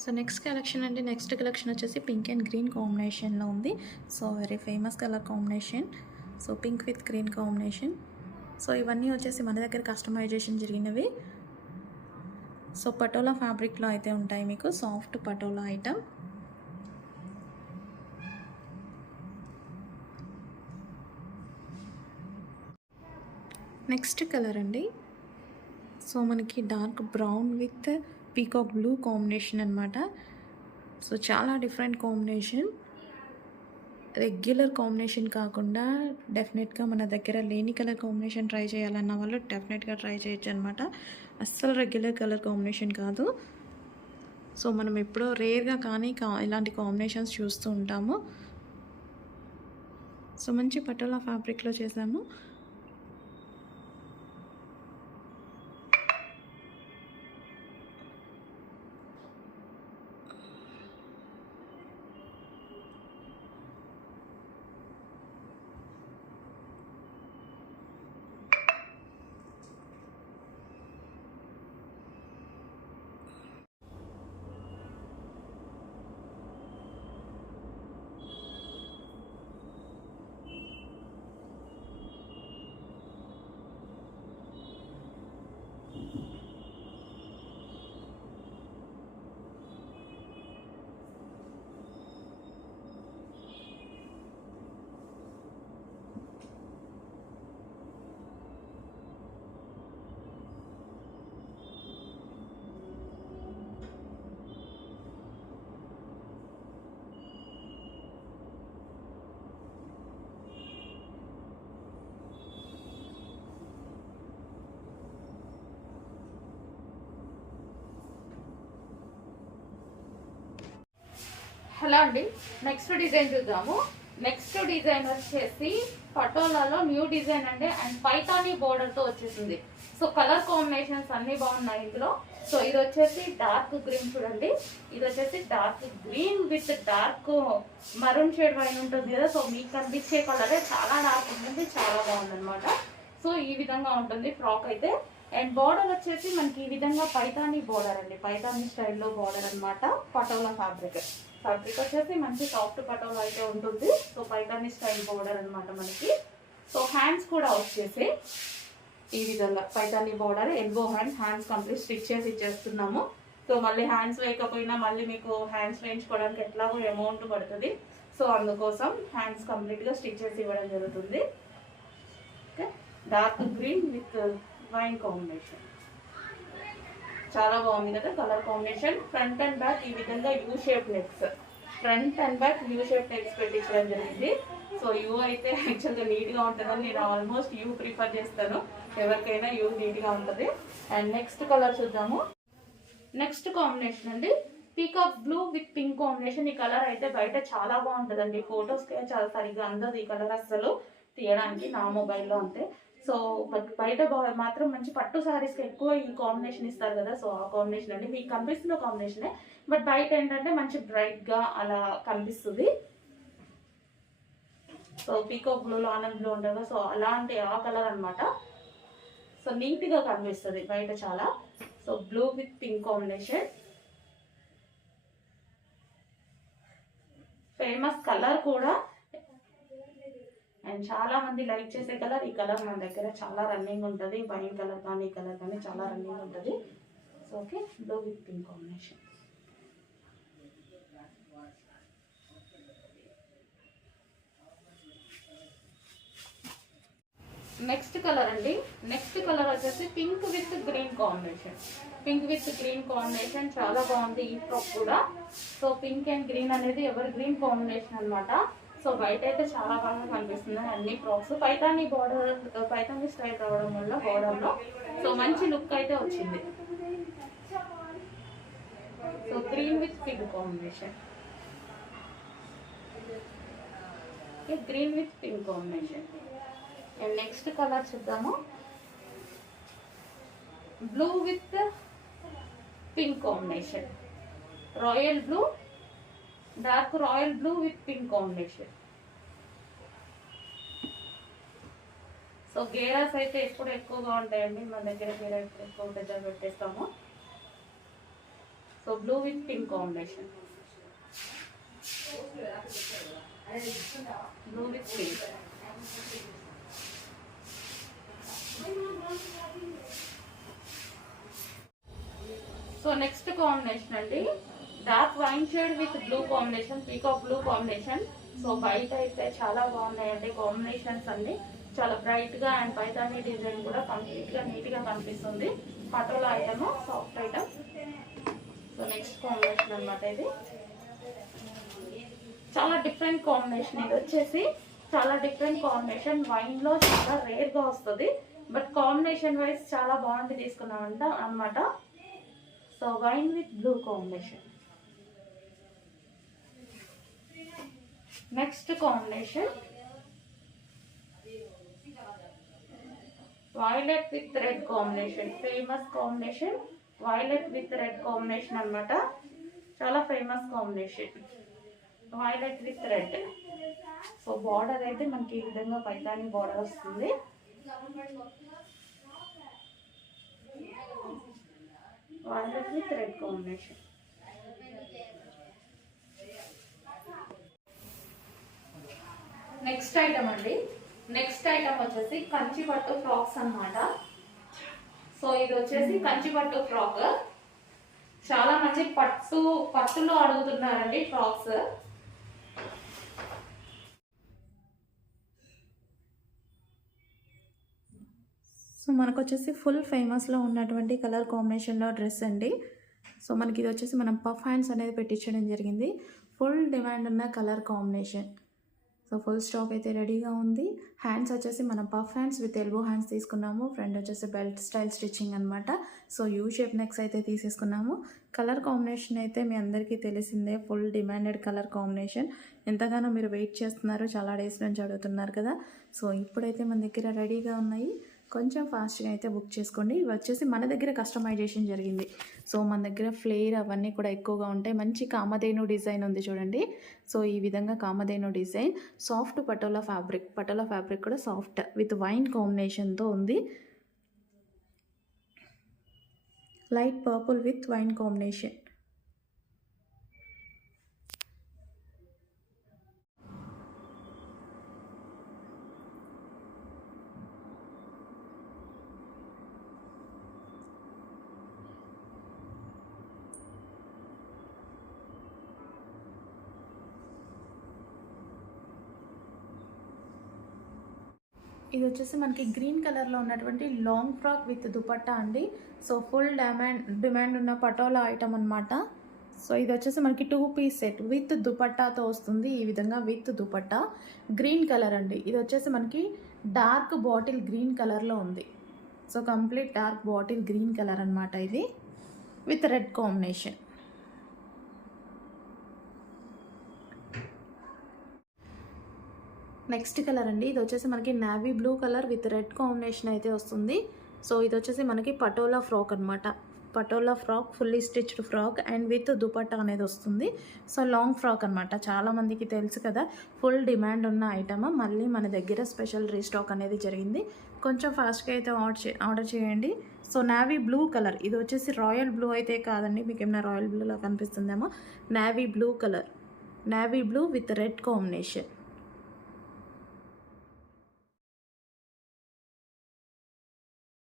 So next collection అండి next collection వచ్చేసి pink and green కాంబినేషన్లో ఉంది. So very famous colour combination. So pink with green combination. So ఇవన్నీ వచ్చేసి మన దగ్గర కస్టమైజేషన్ జరిగినవి. సో పటోలా ఫ్యాబ్రిక్లో అయితే ఉంటాయి మీకు soft patola item. Next colour అండి. సో మనకి dark brown with peacock blue combination అనమాట సో చాలా డిఫరెంట్ కాంబినేషన్ రెగ్యులర్ కాంబినేషన్ కాకుండా డెఫినెట్గా మన దగ్గర లేని కలర్ కాంబినేషన్ ట్రై చేయాలన్న వాళ్ళు డెఫినెట్గా ట్రై చేయొచ్చు అనమాట అస్సలు రెగ్యులర్ కలర్ కాంబినేషన్ కాదు. సో మనం ఎప్పుడో రేర్గా కానీ కా ఇలాంటి కాంబినేషన్స్ చూస్తూ ఉంటాము. సో మంచి పటోలా ఫ్యాబ్రిక్లో చేసాము. హలో అండి. నెక్స్ట్ డిజైన్ చూద్దాము. నెక్స్ట్ డిజైన్ వచ్చేసి పటోలాలో న్యూ డిజైన్ అండి. అండ్ పైతానీ బోర్డర్తో వచ్చేసింది. సో కలర్ కాంబినేషన్స్ అన్ని బాగున్నాయి ఇందులో. సో ఇది వచ్చేసి డార్క్ గ్రీన్ చూడండి. ఇది వచ్చేసి dark green with dark maroon shade పైన ఉంటుంది కదా. సో మీకు కనిపించే కలరే చాలా డార్క్ ఉంటుంది చాలా బాగుందనమాట సో ఈ విధంగా ఉంటుంది ఫ్రాక్ అయితే. అండ్ బార్డర్ వచ్చేసి మనకి ఈ విధంగా పైతానీ బోర్డర్ అండి. పైతానీ స్టైల్లో బార్డర్ అనమాట పటోలా ఫ్యాబ్రిక్ ఫ్యాబ్రిక్ వచ్చేసి మంచి సాఫ్ట్ పటోలా అయితే ఉంటుంది. సో పైతానీ స్టైల్ బోర్డర్ అనమాట మనకి. సో హ్యాండ్స్ కూడా వచ్చేసి ఈ విధంగా Paithani border elbow hands hands complete stitch చేసి ఇచ్చేస్తున్నాము. సో మళ్ళీ హ్యాండ్స్ వేయకపోయినా మళ్ళీ మీకు హ్యాండ్స్ వేయించుకోవడానికి ఎట్లాగో అమౌంట్ పడుతుంది. సో అందుకోసం హ్యాండ్స్ కంప్లీట్గా స్టిచ్ చేసి ఇవ్వడం జరుగుతుంది. Okay dark green with wine combination చాలా బాగుంది కదా colour combination. Front and back ఈ విధంగా U shape necks front and back U shape necks పెట్టించడం జరిగింది. సో యూ అయితే యాక్చువల్గా నీట్గా ఉంటుందని నేను ఆల్మోస్ట్ యూ ప్రిఫర్ చేస్తాను. ఎవరికైనా యూ నీట్గా ఉంటుంది. అండ్ నెక్స్ట్ కలర్ చూద్దాము. నెక్స్ట్ కాంబినేషన్ అండి. Peacock blue with pink combination ఈ కలర్ అయితే బయట చాలా బాగుంటుందండి. ఫొటోస్కి చాలా సరిగ్గా అందదు ఈ కలర్ అస్సలు. తీయడానికి నా మొబైల్లో అంతే. సో బట్ బయట మాత్రం మంచి పట్టు సారీస్కి ఎక్కువ ఈ కాంబినేషన్ ఇస్తారు కదా సో ఆ కాంబినేషన్ అండి మీకు కనిపిస్తున్న కాంబినేషనే బట్ బయట ఏంటంటే మంచి బ్రైట్గా అలా కనిపిస్తుంది. సో పీకాక్ బ్లూలో ఆనంద్ బ్లూ ఉంటుంది సో అలాంటి ఆ కలర్ అనమాట సో నీట్గా కనిపిస్తుంది బయట చాలా. So blue with pink combination famous colour కూడా అండ్ చాలా మంది లైక్ చేసే కలర్ ఈ కలర్ మన దగ్గర చాలా రన్నింగ్ ఉంటుంది. వైన్ కలర్ కానీ ఈ కలర్ కానీ చాలా రన్నింగ్ ఉంటుంది. So okay blue with pink combination next colour అండి. నెక్స్ట్ కలర్ వచ్చేసి pink with green combination pink with green combination చాలా బాగుంది ఈ ఫ్రాక్ కూడా. సో పింక్ అండ్ గ్రీన్ అనేది ఎవరు గ్రీన్ కాంబినేషన్ అనమాట సో బయట అయితే చాలా బాగా కనిపిస్తుంది అన్ని frocks. Paithani border Paithani style రావడం వల్ల బోర్డర్లో సో మంచి లుక్ అయితే వచ్చింది. So green with pink combination green with pink combination and next colour చూద్దాము. Blue with pink combination royal blue dark royal blue with pink combination so gears అయితే ఎప్పుడు ఎక్కువగా ఉంటాయండి? మన దగ్గర గేరా ఎప్పుడు ఎక్కువ పెద్దగా పెట్టేస్తాము. So blue with pink combination blue with pink so next combination అండి. Dark wine shade with blue combination peacock blue combination so బయట అయితే చాలా బాగున్నాయండి కాంబినేషన్స్ అన్ని. చాలా బ్రైట్గా అండ్ పైతాని డిజైన్ కూడా కంప్లీట్గా నీట్గా కనిపిస్తుంది. Patola item soft item so next combination అన్నమాట ఇది. చాలా డిఫరెంట్ కాంబినేషన్ ఇది వచ్చేసి. చాలా డిఫరెంట్ కాంబినేషన్ వైన్లో చాలా రేర్గా వస్తుంది. బట్ కాంబినేషన్ వైజ్ చాలా బాగుంది తీసుకున్నామంట అన్నమాట. So wine with blue combination next combination violet with red combination famous combination violet with red combination అన్నమాట. చాలా famous combination violet with red so border అయితే మనకి ఈ విధంగా పైతాని బార్డర్ వస్తుంది. Violet with red combination next item అండి. Next item వచ్చేసి కంచి పట్టు ఫ్రాక్స్ అన్నమాట. సో ఇది వచ్చేసి కంచి పట్టు ఫ్రాక్. చాలా మంది పట్టు పట్టులో అడుగుతున్నారండి ఫ్రాక్స్. సో మనకు వచ్చేసి ఫుల్ ఫేమస్లో ఉన్నటువంటి కలర్ కాంబినేషన్లో డ్రెస్ అండి. సో మనకి ఇది వచ్చేసి మనం పఫ్ హ్యాండ్స్ అనేది పెట్టించడం జరిగింది. ఫుల్ డిమాండ్ ఉన్న colour combination. So full stock అయితే రెడీగా ఉంది. హ్యాండ్స్ వచ్చేసి మనం puff hands with elbow hands తీసుకున్నాము. ఫ్రంట్ వచ్చేసి బెల్ట్ స్టైల్ స్టిచ్చింగ్ అనమాట సో యూ షేప్ నెక్స్ అయితే తీసేసుకున్నాము. కలర్ కాంబినేషన్ అయితే మీ అందరికీ తెలిసిందే. ఫుల్ డిమాండెడ్ కలర్ కాంబినేషన్ ఎంతగానో మీరు వెయిట్ చేస్తున్నారు. చాలా డేస్ నుంచి అడుగుతున్నారు కదా. సో ఇప్పుడైతే మన దగ్గర రెడీగా ఉన్నాయి. కొంచెం ఫాస్ట్గా అయితే బుక్ చేసుకోండి. ఇవి వచ్చేసి మన దగ్గర కస్టమైజేషన్ జరిగింది. సో మన దగ్గర ఫ్లేర్ అవన్నీ కూడా ఎక్కువగా ఉంటాయి. మంచి కామధేను డిజైన్ ఉంది చూడండి. సో ఈ విధంగా Kamadhenu design. Soft patola fabric. Patola fabric కూడా సాఫ్ట్ విత్ వైన్ కాంబినేషన్తో ఉంది. Light purple with wine combination. ఇది వచ్చేసి మనకి గ్రీన్ కలర్లో ఉన్నటువంటి లాంగ్ ఫ్రాక్ విత్ దుపట్టా అండి. సో ఫుల్ డిమాండ్ డిమాండ్ ఉన్న పటోలా ఐటమ్ అనమాట సో ఇది వచ్చేసి మనకి టూ పీస్ సెట్ విత్ దుపట్టాతో వస్తుంది. ఈ విధంగా విత్ దుపట్టా. గ్రీన్ కలర్ అండి. ఇది వచ్చేసి మనకి డార్క్ బాటిల్ గ్రీన్ కలర్లో ఉంది. So complete dark bottle green colour అనమాట ఇది. With red combination. Next colour అండి. ఇది వచ్చేసి మనకి navy blue colour with red combination అయితే వస్తుంది. సో ఇది వచ్చేసి మనకి పటోలా ఫ్రాక్ అనమాట patola frock fully stitched frock and with dupatta అనేది వస్తుంది. సో లాంగ్ ఫ్రాక్ అనమాట చాలామందికి తెలుసు కదా ఫుల్ డిమాండ్ ఉన్న ఐటమ్ మళ్ళీ మన దగ్గర స్పెషల్ రీస్టాక్ అనేది జరిగింది. కొంచెం ఫాస్ట్గా అయితే ఆర్డర్ చే ఆర్డర్ చేయండి. So navy blue colour. ఇది వచ్చేసి రాయల్ బ్లూ అయితే కాదండి. మీకు ఏమైనా రాయల్ బ్లూలా కనిపిస్తుందేమో. Navy blue colour. Navy blue with red combination